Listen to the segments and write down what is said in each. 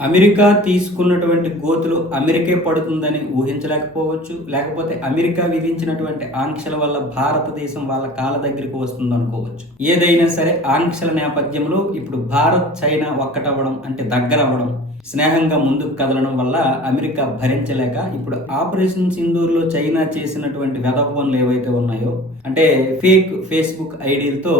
America తీసుకున్నటువంటి గోతులు అమెరికే పడుతుందని ఊహించలేకపోవచ్చు. లేకపోతే అమెరికా విధించినటువంటి ఆంక్షల వల్ల భారతదేశం వాళ్ళ కాళ్ళ దగ్గరికి వస్తుంది అనుకోవచ్చు ఏదైనా సరే ఆంక్షల నేపథ్యంలో ఇప్పుడు భారత్ చైనా ఒక్కటవ్వడం అంటే దగ్గర అవ్వడం స్నేహంగా ముందుకు కదలడం వల్ల అమెరికా భరించలేక ఇప్పుడు ఆపరేషన్ సింధూర్లో చైనా చేసినటువంటి వెధ పనులు ఏవైతే ఉన్నాయో అంటే ఫేక్ ఫేస్బుక్ ఐడీలతో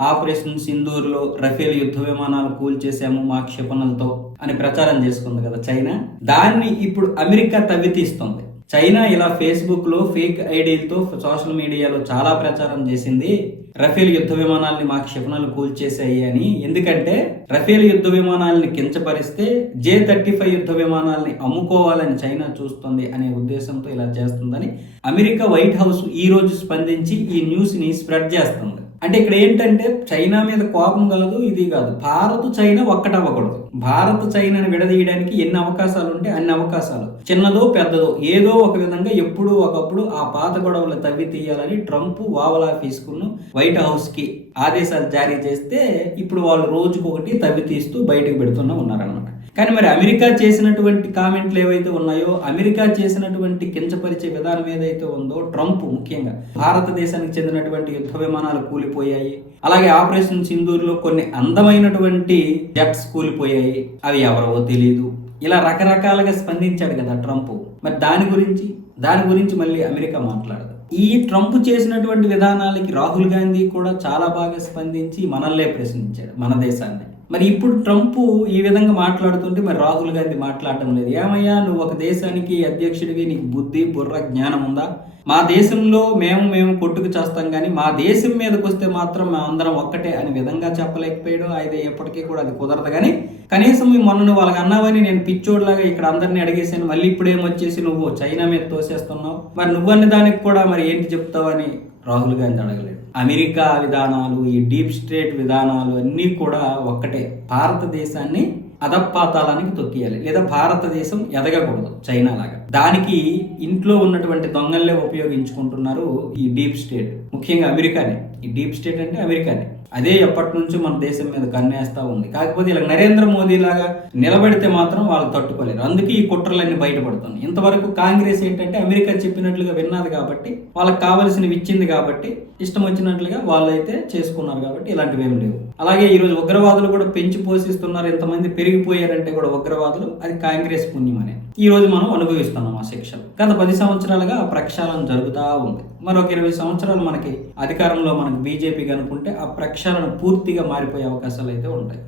ఆపరేషన్ సింధూర్లో రఫేల్ యుద్ధ విమానాలు కూల్చేశాము మా క్షిపణులతో అని ప్రచారం చేసుకుంది కదా చైనా. దాన్ని ఇప్పుడు అమెరికా తవ్వితీస్తుంది. చైనా ఇలా ఫేస్బుక్లో ఫేక్ ఐడీలతో సోషల్ మీడియాలో చాలా ప్రచారం చేసింది. రఫేల్ యుద్ధ విమానాల్ని మా క్షిపణులు కూల్చేశాయి అని. ఎందుకంటే రఫేల్ యుద్ధ విమానాల్ని కించపరిస్తే జే థర్టీ ఫైవ్ యుద్ధ విమానాల్ని అమ్ముకోవాలని చైనా చూస్తుంది అనే ఉద్దేశంతో ఇలా చేస్తుందని అమెరికా వైట్ హౌస్ ఈ రోజు స్పందించి ఈ న్యూస్ని స్ప్రెడ్ చేస్తుంది. అంటే ఇక్కడ ఏంటంటే చైనా మీద కోపం కాదు ఇది కాదు. భారత్ చైనా ఒక్కటవ్వకూడదు భారత్ చైనాని విడదీయడానికి ఎన్ని అవకాశాలు ఉంటే అన్ని అవకాశాలు. చిన్నదో పెద్దదో ఏదో ఒక విధంగా ఎప్పుడు ఒకప్పుడు ఆ పాత గొడవలు తవ్వి తీయాలని ట్రంప్ వావలా ఆఫీస్కును వైట్ హౌస్కి ఆదేశాలు జారీ చేస్తే ఇప్పుడు వాళ్ళు రోజుకొకటి తవ్వి తీస్తూ బయటకు పెడుతున్నా ఉన్నారనమాట కానీ మరి అమెరికా చేసినటువంటి కామెంట్లు ఏవైతే ఉన్నాయో అమెరికా చేసినటువంటి కించపరిచే విధానం ఏదైతే ఉందో ట్రంప్ ముఖ్యంగా భారతదేశానికి చెందినటువంటి యుద్ధ విమానాలు కూలిపోయాయి. అలాగే ఆపరేషన్ సింధూర్లో కొన్ని అందమైనటువంటి జెట్స్ కూలిపోయాయి. అవి ఎవరో తెలియదు ఇలా రకరకాలుగా స్పందించాడు కదా ట్రంప్. మరి దాని గురించి దాని గురించి మళ్ళీ అమెరికా మాట్లాడదు. ఈ ట్రంప్ చేసినటువంటి విధానాలకి రాహుల్ గాంధీ కూడా చాలా బాగా స్పందించి మనల్నే ప్రశ్నించాడు మన దేశాన్ని. మరి ఇప్పుడు ట్రంప్ ఈ విధంగా మాట్లాడుతుంటే మరి రాహుల్ గాంధీ మాట్లాడటం లేదు. ఏమయ్యా నువ్వు ఒక దేశానికి అధ్యక్షుడివి నీకు బుద్ధి బుర్ర జ్ఞానం ఉందా? మా దేశంలో మేము మేము కొట్టుకు చేస్తాం కానీ మా దేశం మీదకి వస్తే మాత్రం మేము అందరం ఒక్కటే అనే విధంగా చెప్పలేకపోయాడు. అయితే ఎప్పటికీ కూడా అది కుదరదు కానీ కనీసం ఈ మొన్న నువ్వు వాళ్ళకి అన్నావని నేను పిచ్చోడ్లాగా ఇక్కడ అందరినీ అడిగేసాను మళ్ళీ ఇప్పుడు ఏమొచ్చేసి నువ్వు చైనా మీద తోసేస్తున్నావు. మరి నువ్వన్న దానికి కూడా మరి ఏంటి చెప్తావని రాహుల్ గాంధీ అడగలేడు అమెరికా విధానాలు ఈ డీప్ స్టేట్ విధానాలు అన్నీ కూడా ఒక్కటే. భారతదేశాన్ని అధపాతాలానికి తొక్కియాలి. లేదా భారతదేశం ఎదగకూడదు చైనా లాగా. దానికి ఇంట్లో ఉన్నటువంటి దొంగల్లే ఉపయోగించుకుంటున్నారు ఈ డీప్ స్టేట్. ముఖ్యంగా అమెరికానే. ఈ డీప్ స్టేట్ అంటే అమెరికానే. అదే ఎప్పటి నుంచి మన దేశం మీద కన్నేస్తా ఉంది. కాకపోతే ఇలా నరేంద్ర మోదీ లాగా నిలబడితే మాత్రం వాళ్ళు తట్టుకోలేరు. అందుకే ఈ కుట్రలన్నీ బయటపడుతున్నాయి. ఇంతవరకు కాంగ్రెస్ ఏంటంటే అమెరికా చెప్పినట్లుగా విన్నది కాబట్టి వాళ్ళకి కావలసినవి ఇచ్చింది కాబట్టి ఇష్టం వచ్చినట్లుగా వాళ్ళైతే చేసుకున్నారు కాబట్టి ఇలాంటివి ఏం లేవు. అలాగే ఈరోజు ఉగ్రవాదులు కూడా పెంచి పోషిస్తున్నారు ఎంతమంది పెరిగిపోయారంటే కూడా ఉగ్రవాదులు అది కాంగ్రెస్ పుణ్యమనే ఈ రోజు మనం అనుభవిస్తున్నాం ఆ శిక్షలు గత పది సంవత్సరాలుగా ప్రక్షాళన జరుగుతూ ఉంది. మరొక ఇరవై సంవత్సరాలు మనకి అధికారంలో మనకు బీజేపీ కనుకుంటే ఆ ప్రక్షాళన పూర్తిగా మారిపోయే అవకాశాలు అయితే ఉంటాయి